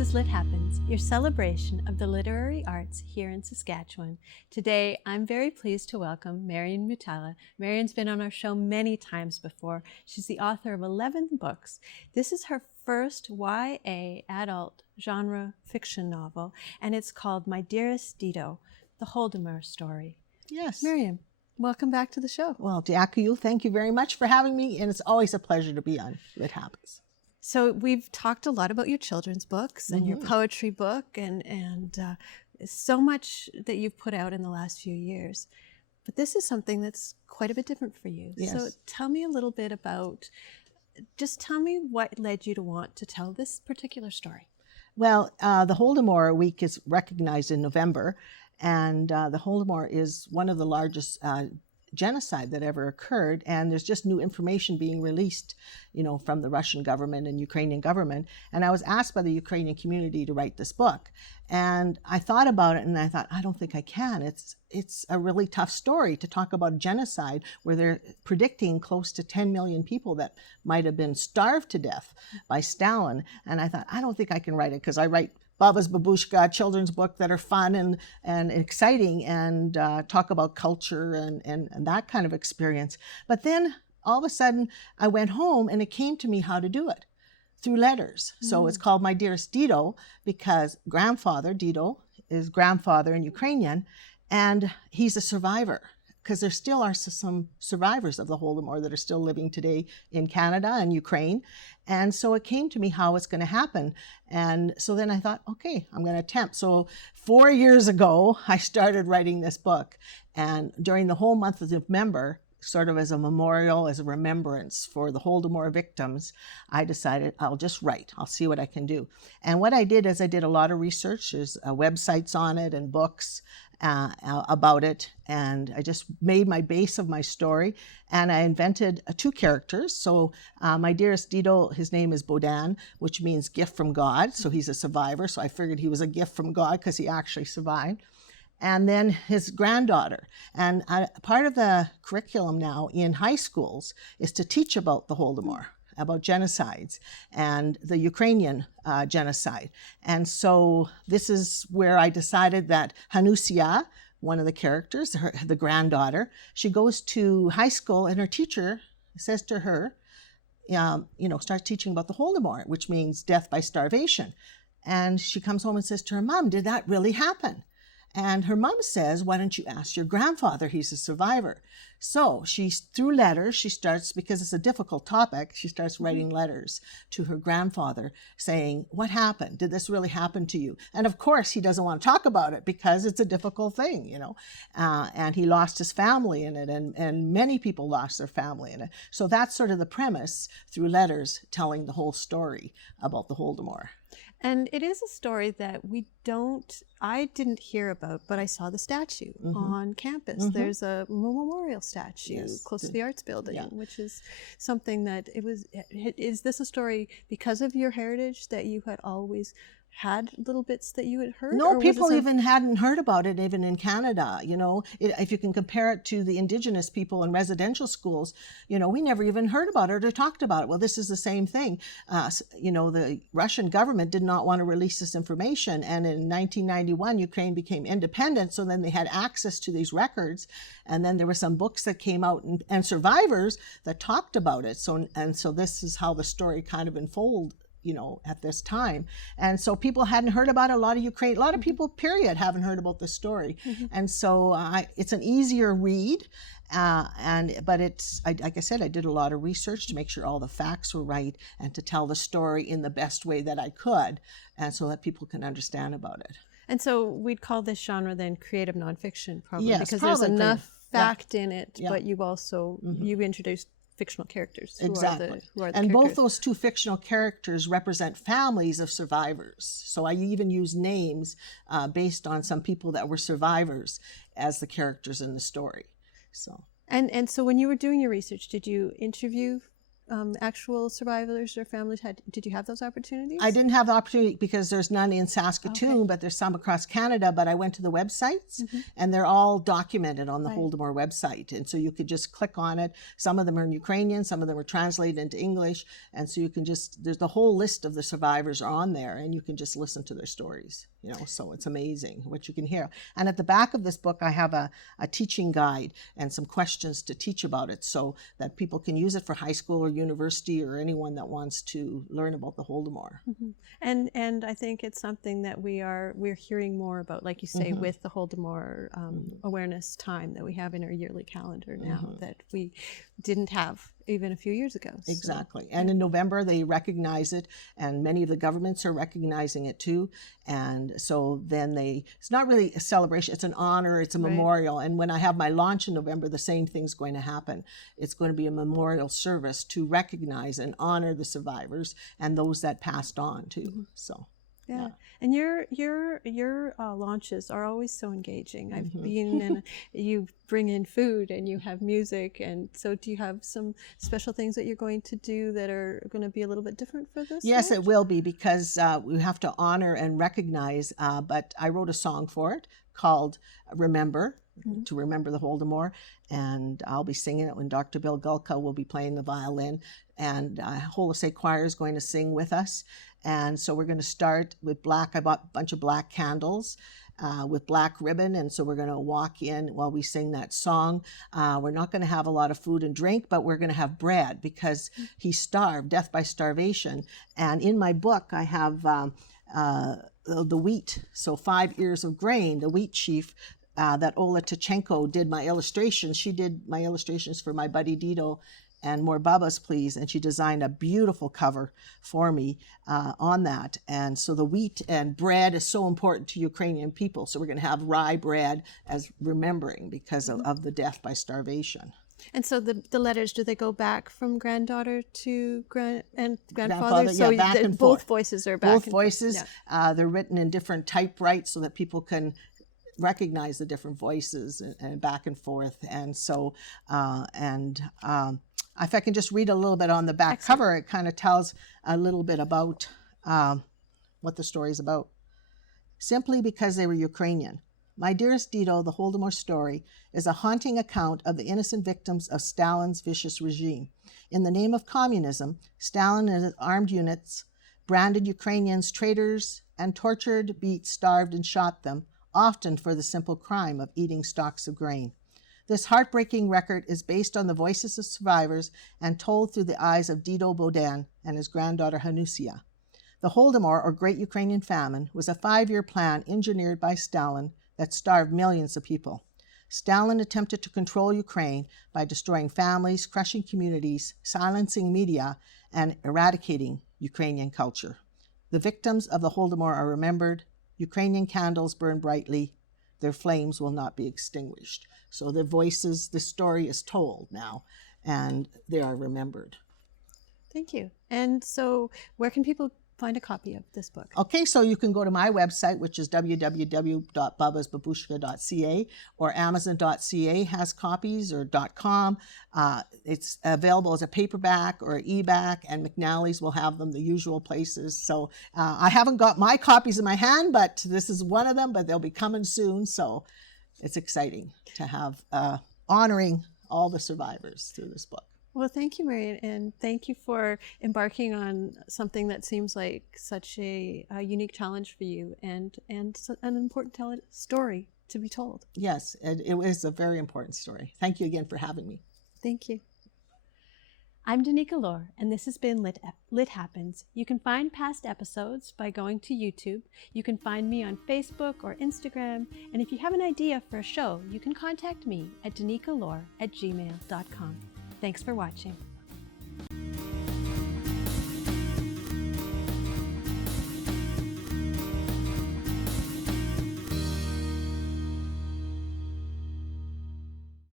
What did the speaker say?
This is Lit Happens, your celebration of the literary arts here in Saskatchewan. Today, I'm very pleased to welcome Marion Mutala. Marion's been on our show many times before. She's the author of 11 books. This is her first YA adult genre fiction novel, and it's called My Dearest Dido, the Holdemar story. Yes. Marion, welcome back to the show. Well, Danica, thank you very much for having me, and it's always a pleasure to be on Lit Happens. So we've talked a lot about your children's books and your poetry book and so much that you've put out in the last few years. But this is something that's quite a bit different for you. Yes. So tell me a little bit tell me what led you to want to tell this particular story. Well, the Holdemar Week is recognized in November, and the Holdemar is one of the largest genocide that ever occurred, and there's just new information being released, from the Russian government and Ukrainian government. And I was asked by the Ukrainian community to write this book, and I thought about it, and I thought, I don't think I can. It's a really tough story to talk about genocide where they're predicting close to 10 million people that might have been starved to death by Stalin. And I thought, I don't think I can write it, because I write Baba's Babushka children's book that are fun and exciting and talk about culture and that kind of experience. But then all of a sudden I went home and it came to me how to do it through letters. So it's called My Dearest Dido because grandfather, Dido, is grandfather in Ukrainian, and he's a survivor. Because there still are some survivors of the Holodomor that are still living today in Canada and Ukraine. And so it came to me how it's going to happen. And so then I thought, okay, I'm going to attempt. So 4 years ago, I started writing this book. And during the whole month of November, sort of as a memorial, as a remembrance for the Holodomor victims, I decided I'll just write. I'll see what I can do. And what I did is I did a lot of research. There's websites on it and books about it, and I just made my base of my story, and I invented two characters. So my dearest Dido, his name is Bodan, which means gift from God, so he's a survivor, so I figured he was a gift from God because he actually survived. And then his granddaughter. And part of the curriculum now in high schools is to teach about the Holodomor, about genocides and the Ukrainian genocide. And so this is where I decided that Hanusia, one of the characters, the granddaughter, she goes to high school and her teacher says to her, starts teaching about the Holodomor, which means death by starvation. And she comes home and says to her mom, did that really happen? And her mom says, why don't you ask your grandfather? He's a survivor. So through letters, she starts, because it's a difficult topic, she starts writing letters to her grandfather saying, what happened? Did this really happen to you? And of course, he doesn't want to talk about it because it's a difficult thing, and he lost his family in it, and many people lost their family in it. So that's sort of the premise through letters telling the whole story about the Holodomor. And it is a story that I didn't hear about, but I saw the statue on campus. There's a memorial statue close to the Arts Building, which is something that is this a story because of your heritage that you had always had little bits that you had heard? No, people even hadn't heard about it, even in Canada. If you can compare it to the Indigenous people in residential schools, we never even heard about it or talked about it. Well, this is the same thing. The Russian government did not want to release this information. And in 1991, Ukraine became independent. So then they had access to these records. And then there were some books that came out and survivors that talked about it. So this is how the story kind of unfolded, at this time. And so people hadn't heard about it. A lot of people, period, haven't heard about this story. And so it's an easier read. But like I said, I did a lot of research to make sure all the facts were right and to tell the story in the best way that I could, and so that people can understand about it. And so we'd call this genre then creative nonfiction, probably, yes, because probably there's enough fact in it, but you've also, you've introduced fictional characters. Who are the and characters. both those two fictional characters represent families of survivors. So I even use names based on some people that were survivors as the characters in the story. So and so when you were doing your research, did you interview actual survivors or families did you have those opportunities? I didn't have the opportunity because there's none in Saskatoon, Okay. but there's some across Canada. But I went to the websites, Mm-hmm. and they're all documented on the Right. Holdemore website. And so you could just click on it. Some of them are in Ukrainian, some of them are translated into English. And so you can there's the whole list of the survivors are on there, and you can just listen to their stories. So it's amazing what you can hear. And at the back of this book, I have a teaching guide and some questions to teach about it so that people can use it for high school or university or anyone that wants to learn about the Holdemore. Mm-hmm. And I think it's something that we're hearing more about, like you say, Mm-hmm. with the Holdemore awareness time that we have in our yearly calendar now that we didn't have even a few years ago. Exactly. And in November, they recognize it, and many of the governments are recognizing it too. And so then it's not really a celebration, it's an honor, it's a memorial. And when I have my launch in November, the same thing's going to happen. It's going to be a memorial service to recognize and honor the survivors and those that passed on too. So. Yeah, and your launches are always so engaging. I've been and you bring in food and you have music, and so do you have some special things that you're going to do that are going to be a little bit different for this? Yes, launch? it will be because we have to honor and recognize. But I wrote a song for it called "Remember." To remember the Holdemore, and I'll be singing it when Dr. Bill Gulka will be playing the violin, and Holisay Choir is going to sing with us. And so we're going to start with black. I bought a bunch of black candles with black ribbon, and so we're going to walk in while we sing that song. We're not going to have a lot of food and drink, but we're going to have bread because he starved, death by starvation. And in my book, I have the wheat, so 5 ears of grain, the wheat sheaf. That Ola Tachenko did my illustrations. She did my illustrations for my buddy Dito and More Babas Please, and she designed a beautiful cover for me on that. And so the wheat and bread is so important to Ukrainian people. So we're going to have rye bread as remembering because of the death by starvation. And so the letters, do they go back from granddaughter to grandfather? Grandfather, So back and both forth. voices are back. Both and voices. Forth. Yeah. They're written in different typewrites so that people can recognize the different voices and back and forth. And so, if I can just read a little bit on the back cover, it kind of tells a little bit about what the story is about. Simply because they were Ukrainian. My Dearest Dito, the Holdemore story is a haunting account of the innocent victims of Stalin's vicious regime. In the name of communism, Stalin and his armed units branded Ukrainians traitors and tortured, beat, starved, and shot them, often for the simple crime of eating stalks of grain. This heartbreaking record is based on the voices of survivors and told through the eyes of Dito Bohdan and his granddaughter Hanusia. The Holdemore, or Great Ukrainian Famine, was a 5-year plan engineered by Stalin that starved millions of people. Stalin attempted to control Ukraine by destroying families, crushing communities, silencing media, and eradicating Ukrainian culture. The victims of the Holdemore are remembered. Ukrainian candles burn brightly. Their flames will not be extinguished. So their voices, the story is told now, and they are remembered. Thank you. And so where can people find a copy of this book? Okay, so you can go to my website, which is www.babasbabushka.ca, or amazon.ca has copies, or .com. It's available as a paperback or an e-back, and McNally's will have them, the usual places. So I haven't got my copies in my hand, but this is one of them, but they'll be coming soon. So it's exciting to have honoring all the survivors through this book. Well, thank you, Marion, and thank you for embarking on something that seems like such a unique challenge for you, and an important story to be told. Yes, it is a very important story. Thank you again for having me. Thank you. I'm Danica Lorer, and this has been Lit Happens. You can find past episodes by going to YouTube. You can find me on Facebook or Instagram, and if you have an idea for a show, you can contact me at danicalorer@gmail.com. Thanks for watching.